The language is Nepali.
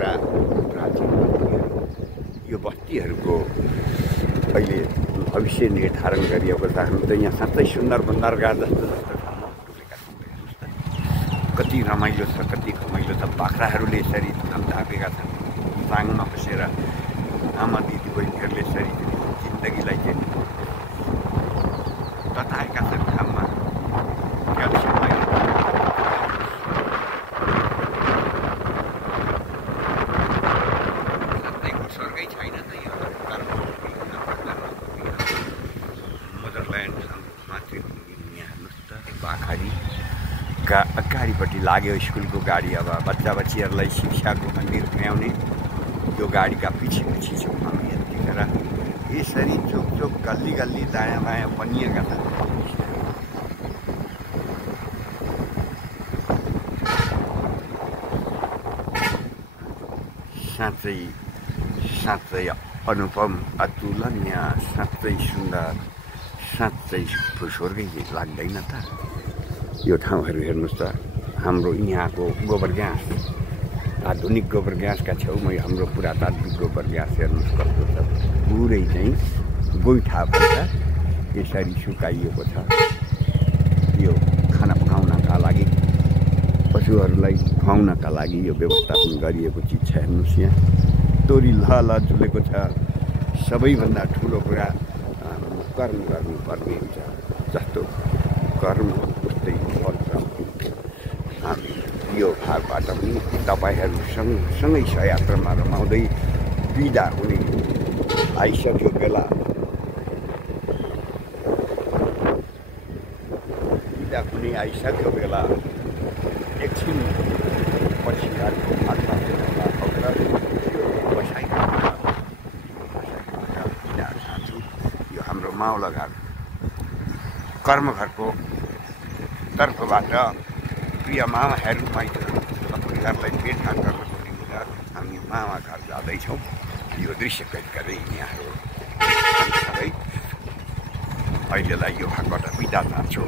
पुरा प्राचीन बस्तीहरू, यो बस्तीहरूको अहिले भविष्य निर्धारण गरिएको छ। हामी त यहाँ साँच्चै सुन्दर बन्दरगाह जस्तो ठाउँमा डुबेका छौँ। हेर्नुहोस् त कति रमाइलो छ, कति रमाइलो छ। बाख्राहरूले यसरी घाम तापेका छन्, साङमा बसेर आमा दिदी बहिनीहरूले यसरी जिन्दगीलाई चाहिँ तताएका छन् घाममा। साँच्चैको स्वर्गै छैन त यो मदरल्यान्ड मातृभूमि। यहाँ हेर्नुहोस् त बाखारीका अगाडिपट्टि लाग्यो स्कुलको गाडी। अब बच्चा बच्चीहरूलाई शिक्षाको मन्दिर पुर्याउने यो गाडीका पछि पछि छौँ हामी। यतिखेर यसरी चोक चोक गल्ली गल्ली दायाँ बायाँ बनिएका छन्। साँच्चै साँच्चै अनुपम, अतुलनीय, साँच्चै सुन्दर, साँच्चै स्वर्गै लाग्दैन त यो ठाउँहरू। हेर्नुहोस् त हाम्रो यहाँको गोबर ग्यास, आधुनिक गोबर ग्यासका छेउमै हाम्रो पुरातात्विक गोबर ग्यास हेर्नुहोस् कस्तो छ। पुरै चाहिँ गोइठा भन्छ यसरी सुकाइएको छ। यो खाना पकाउनका लागि, पशुहरूलाई खुवाउनका लागि यो व्यवस्थापन गरिएको चिज छ। हेर्नुहोस् यहाँ तोरी लहल झुलेको छ। सबैभन्दा ठुलो कुरा कर्म गर्नुपर्ने हुन्छ, जस्तो कर्म उस्तै फल प्राप्ति। हामी यो भागबाट पनि तपाईँहरू सँगै सयात्रामा रमाउँदै बिदा हुने आइसक्यो बेला। बिदा हुने आइसक्यो बेला। एकछिन पछि अर्को भागमा बिदा चाहन्छु। यो हाम्रो मावलघर कर्मघरको तर्फबाट प्रिय मामाहरू परिवारलाई भेटघाट गर्नको निम्ति हामी मामा घर जाँदैछौँ। यो दृश्य कैद गर्दै यहाँहरू सँगसँगै अहिलेलाई यो भागबाट बिदा चाहन्छु।